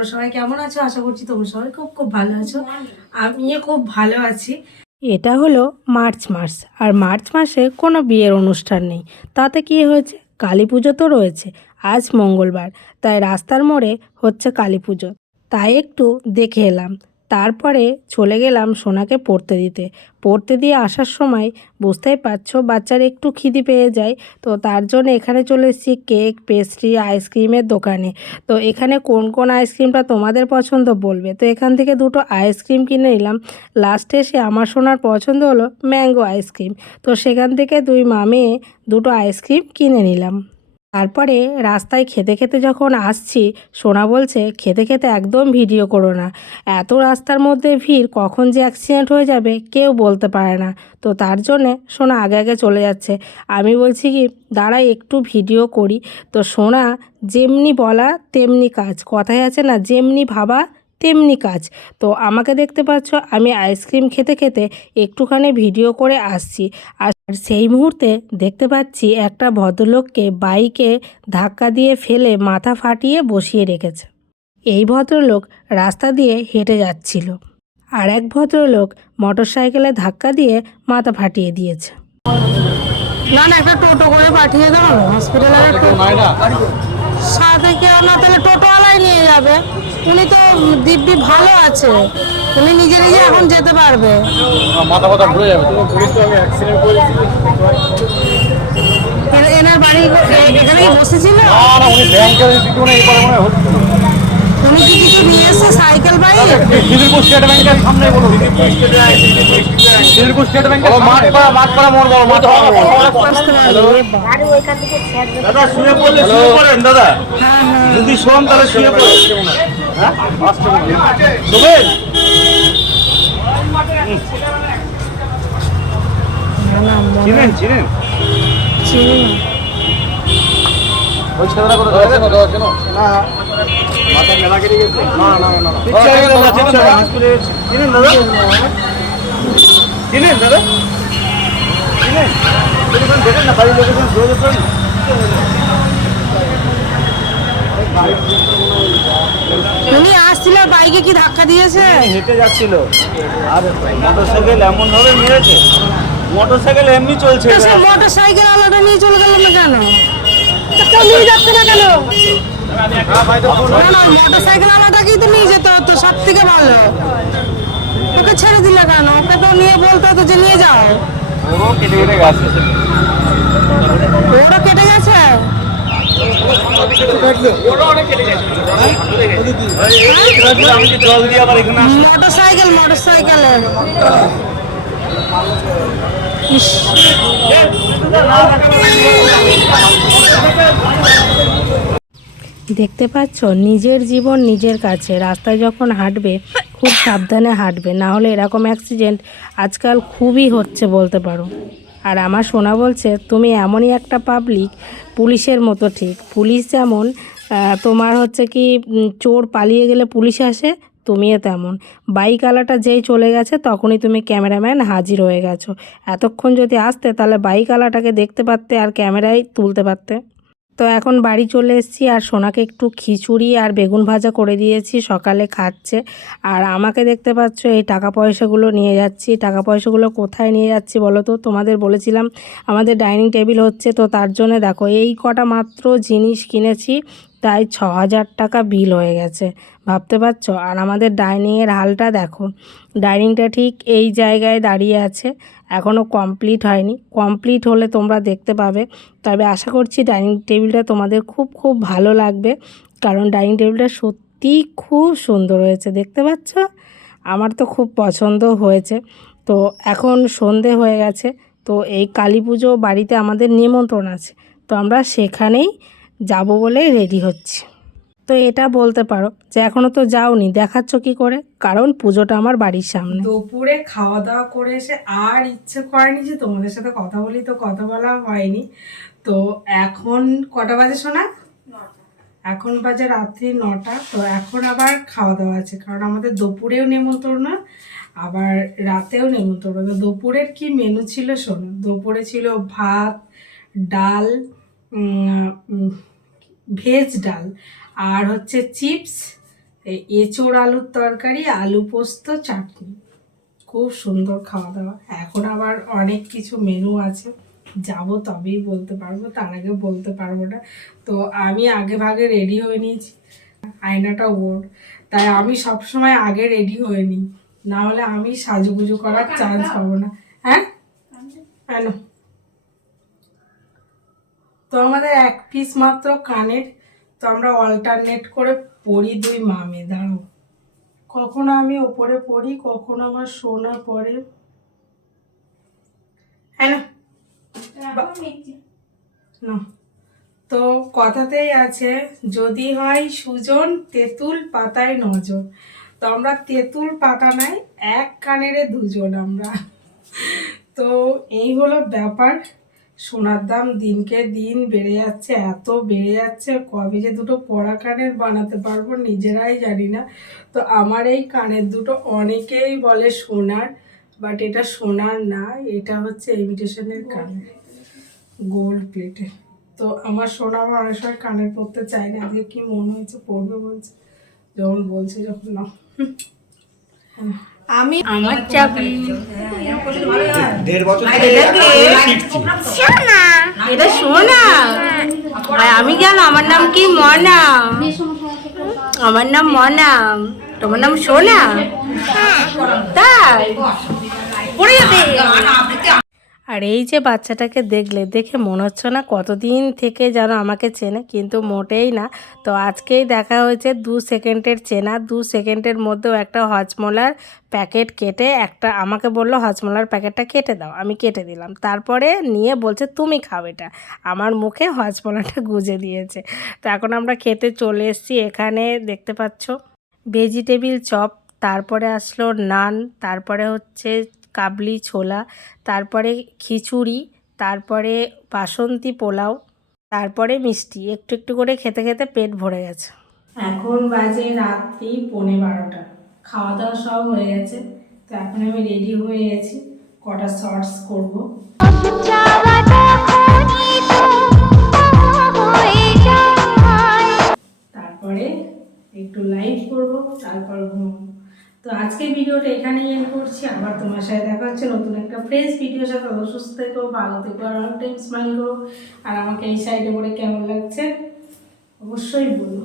তোমরা সবাই কেমন আছো? আশা করছি তোমরা সবাই খুব খুব ভালো আছো। আমিও খুব ভালো আছি। এটা হলো মার্চ মাস, আর মার্চ মাসে কোনো বিয়ের অনুষ্ঠান নেই। তাতে কি হয়েছে? কালী পুজো তো রয়েছে, আজ মঙ্গলবার। তাই রাস্তার মোড়ে হচ্ছে কালী পুজো। তাই একটু দেখে এলাম। তারপরে চলে গেলাম সোনাকে পড়তে দিতে। পড়তে দিয়ে আসার সময় বুঝতেই পারছ বাচ্চার একটু খিদি পেয়ে যায়, তো তার জন্য এখানে চলে এসেছি কেক, পেস্ট্রি, আইসক্রিমের দোকানে। তো এখানে কোন কোন আইসক্রিমটা তোমাদের পছন্দ বলবে? তো এখান থেকে দুটো আইসক্রিম কিনে নিলাম। লাস্টে এসে আমার সোনার পছন্দ হলো ম্যাঙ্গো আইসক্রিম। তো সেখান থেকে দুই মামে দুটো আইসক্রিম কিনে নিলাম। তারপরে রাস্তায় খেতে খেতে যখন আসছি, সোনা বলছে, খেতে খেতে একদম ভিডিও করো না। এত রাস্তার মধ্যে ভিড়, কখন যে অ্যাক্সিডেন্ট হয়ে যাবে, কেউ বলতে পারে না। তো তার জন্যে সোনা আগে আগে চলে যাচ্ছে। আমি বলছি কি দাঁড়াই একটু ভিডিও করি। তো সোনা, যেমনি বলা, তেমনি কাজ। কথায় আছে না, যেমনি ভাবা তেমনি কাজ। তো আমাকে দেখতে পাচ্ছ আমি আইসক্রিম খেতে খেতে একটুখানি ভিডিও করে আসছি। আর সেই মুহূর্তে দেখতে পাচ্ছি একটা ভদ্রলোককে বাইকে ধাক্কা দিয়ে ফেলে মাথা ফাটিয়ে বসিয়ে রেখেছে। এই ভদ্রলোক রাস্তা দিয়ে হেঁটে যাচ্ছিল। আর এক ভদ্রলোক মোটর সাইকেলে ধাক্কা দিয়ে মাথা ফাটিয়ে দিয়েছে। না না একটা টোটো করে পাঠিয়ে দাও। হসপিটালে সাথে কেউ না তাহলে টোটোওয়ালাই নিয়ে যাবে? উনি তো দিব্যি ভালো আছে। উনি নিজে নিজে এখন যেতে পারবে। মাথা মাথা ঘুরে যাবে। এনার বাড়ি এখানেই বসেছিল? না না উনি মনে হচ্ছে কি কিছু নিয়ে এসছে সাইকেল বাইক? দিদিরপুর স্টেট ব্যাংকের সামনে বলো দিদিরপুর স্টেট ব্যাংকের মাঠ করা মাঠ মোড় বলো মাঠ করা মোড় দাদা শুয়ে পড়লে শুয়ে পড়েন দাদা। যদি শোন তাহলে শুয়ে পড়েন। হ্যাঁ? চিনেন চিনেন? ওই ছেলেটা করে ধরেছে না ধরেছে না না। মাথা মেলা কেটে গেছে। না না না চিনেন দাদা? চিনেন দাদা? চিনেন? লোকেশন দেখেন না বাড়ির লোকেশন যোগাযোগ করেন উনি আসছিল বাইকে কি ধাক্কা দিয়েছে? হেঁটে যাচ্ছিল। আর মোটরসাইকেল এমন ভাবে মেরেছে। মোটরসাইকেল এমনি চলছে তো সে মোটর সাইকেল আলাদা নিয়ে চলে গেল না কেন? কেউ নিয়ে যাচ্ছে না কেন? না না মোটর সাইকেল আলাদাকেই তো নিয়ে যেতে হতো সব থেকে ভালো। ওকে ছেড়ে দিলে কেন? ওকে তো নিয়ে বলতে হতো যে নিয়ে যাও। পুরো কেটে কেটে গেছে। ওরা কেটে গেছে? আমি যে জল দিয়ে আবার এখানে আসলাম। মোটর সাইকেল মোটর সাইকেলে দেখতে পাচ্ছ নিজের জীবন নিজের কাছে। রাস্তায় যখন হাঁটবে খুব সাবধানে হাঁটবে, না হলে এরকম অ্যাক্সিডেন্ট আজকাল খুবই হচ্ছে বলতে পারো। আর আমার শোনা বলছে, তুমি এমনই একটা পাবলিক পুলিশের মতো ঠিক। পুলিশ যেমন তোমার হচ্ছে কি চোর পালিয়ে গেলে পুলিশ আসে, তুমিও তেমন। বাইকওয়ালাটা যেই চলে গেছে, তখনই তুমি ক্যামেরাম্যান হাজির হয়ে গেছো। এতক্ষণ যদি আসতে, তাহলে বাইকওয়ালাটাকে দেখতে পারতে আর ক্যামেরায় তুলতে পারতে। তো এখন বাড়ি চলে এসেছি আর সোনাকে একটু খিচুড়ি আর বেগুন ভাজা করে দিয়েছি, সকালে খাচ্ছে। আর আমাকে দেখতে পাচ্ছ এই টাকা পয়সাগুলো নিয়ে যাচ্ছি। টাকা পয়সাগুলো কোথায় নিয়ে যাচ্ছি বলো তো? তোমাদের বলেছিলাম আমাদের ডাইনিং টেবিল হচ্ছে, তো তার জন্য দেখো এই কটা মাত্র জিনিস কিনেছি। তাই ছ হাজার টাকা বিল হয়ে গেছে। ভাবতে পারছ? আর আমাদের ডাইনিংয়ের হালটা দেখো। ডাইনিংটা ঠিক এই জায়গায় দাঁড়িয়ে আছে। এখনও কমপ্লিট হয়নি। কমপ্লিট হলে তোমরা দেখতে পাবে। তবে আশা করছি ডাইনিং টেবিলটা তোমাদের খুব খুব ভালো লাগবে। কারণ ডাইনিং টেবিলটা সত্যিই খুব সুন্দর হয়েছে। দেখতে পাচ্ছ? আমার তো খুব পছন্দ হয়েছে। তো এখন সন্ধে হয়ে গেছে। তো এই কালী পুজো বাড়িতে আমাদের নিমন্ত্রণ আছে। তো আমরা সেখানেই যাব বলে রেডি হচ্ছি। তো এটা বলতে পারো যে এখনও তো যাওনি, দেখাচ্ছ কি করে? কারণ পুজোটা আমার বাড়ির সামনে। দুপুরে খাওয়া দাওয়া করে এসে আর ইচ্ছে করেনি যে তোমাদের সাথে কথা বলি তো কথা বলা হয়নি। তো এখন কটা বাজে শোনা এখন বাজে রাত্রি নটা, তো এখন আবার খাওয়া দাওয়া আছে। কারণ আমাদের দুপুরেও নেমন্তন্ন, আবার রাতেও নেমন্তন্ন। তো দুপুরের কি মেনু ছিল শোনো? দুপুরে ছিল ভাত, ডাল ভেজ ডাল। আর হচ্ছে চিপস এঁচোড় আলুর তরকারি আলু পোস্ত চাটনি। খুব সুন্দর খাওয়া দাওয়া এখন আবার অনেক কিছু মেনু আছে। যাব তবেই বলতে পারব তার আগে বলতে পারব না। তো আমি আগে ভাগে রেডি হয়ে নিয়েছি। আয়নাটা ওর। তাই আমি সবসময় আগে রেডি হয়ে নিই। না হলে আমি সাজুগুজু করার চান্স পাবো না। হ্যাঁ? কেন তো আমাদের এক পিস মাত্র কানের তো আমরা অল্টারনেট করে পড়ি দুই মামে দাঁড়াও। কখনো আমি ওপরে পড়ি কখনো আমার সোনা পড়ে হ্যাঁ না না। তো কথাতেই আছে যদি হয় সুজন তেঁতুল পাতায় নজর তো আমরা তেঁতুল পাতা নাই এক কানেরে দুজন আমরা। তো এই হলো ব্যাপার। সোনার দাম দিনকে দিন বেড়ে যাচ্ছে এত বেড়ে যাচ্ছে কবে যে দুটো পড়া কানের বানাতে পারব নিজেরাই জানি না। তো আমার এই কানের দুটো অনেকেই বলে সোনার বাট এটা সোনার না এটা হচ্ছে ইমিটেশনের কানের। গোল্ড প্লেটে তো আমার সোনা আমার অনেক সময় কানের পরতে চায় না আজকে কি মনে হয়েছে পড়বে বলছে। যখন বলছে যখন না আমি আমার চাকরি। দেড় বছর এটা সোনা। আর আমি কেন? আমার নাম কি মনা? আমার নাম মনা। তোমার নাম সোনা? তাই? পড়ে যাবে। আর এই যে বাচ্চাটাকে দেখলে, দেখে মনে হচ্ছে না কতদিন থেকে যেন আমাকে চেনে, কিন্তু মোটেই না। তো আজকেই দেখা হয়েছে দু সেকেন্ডের চেনা, দু সেকেন্ডের মধ্যেও একটা হজমলার প্যাকেট কেটে একটা আমাকে বলল, হজমলার প্যাকেটটা কেটে দাও। আমি কেটে দিলাম। তারপরে নিয়ে বলছে, তুমি খাও এটা। আমার মুখে হজমলাটা গুজে দিয়েছে। তো এখন আমরা খেতে চলে এসেছি। এখানে দেখতে পাচ্ছ, ভেজিটেবিল চপ, তারপরে আসলো নান, তারপরে হচ্ছে কাবলি, ছোলা, তারপরে খিচুড়ি, তারপরে বাসন্তী পোলাও, তারপরে মিষ্টি। একটু একটু করে খেতে খেতে পেট ভরে গেছে। এখন বাজে রাত্রি পৌনে বারোটা। খাওয়া দাওয়া সব হয়ে গেছে। তো এখন আমি রেডি হয়ে গেছি। কটা শর্টস করব। তারপরে একটু লাইভ করব। তারপর ঘুমাবো তো আজকে ভিডিওটা এখানেই এন্ড করছি। আবার তোমার সাথে দেখা হচ্ছে নতুন একটা ফ্রেশ ভিডিওর সাথে। অসুস্থ থেকো, ভালো থেকো, আর অনেক টাইম স্মাইল করো। আর আমাকে এই সাইডে করে কেমন লাগছে? অবশ্যই বলো।